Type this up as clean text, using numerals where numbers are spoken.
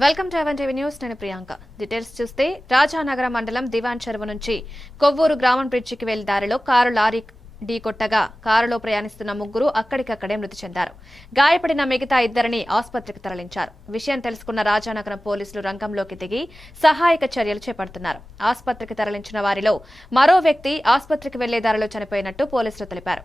Welcome to oven TV news. నేను Priyanka. Details చూస్తే రాజానగర మండలం దివాన్ చెరువు నుంచి కొవ్వూరు గ్రామం బ్రిడ్జికి వెళ్లే దారిలో కారు లారీ ఢీకొట్టగా కారులో ప్రయాణిస్తున్న ముగ్గురు అక్కడికక్కడే మృతి చెందారు. గాయపడిన మిగతా ఇద్దరిని ఆసుపత్రికి తరలించారు. విషయం తెలుసుకున్న రాజానగరం పోలీసులు రంగంలోకి దిగి సహాయక చర్యలు చేపడుతున్నారు. ఆసుపత్రికి తరలించిన వారిలో మరో వ్యక్తి ఆసుపత్రికి వెళ్లే దారిలో చనిపోయినట్టు పోలీసులు తెలిపారు.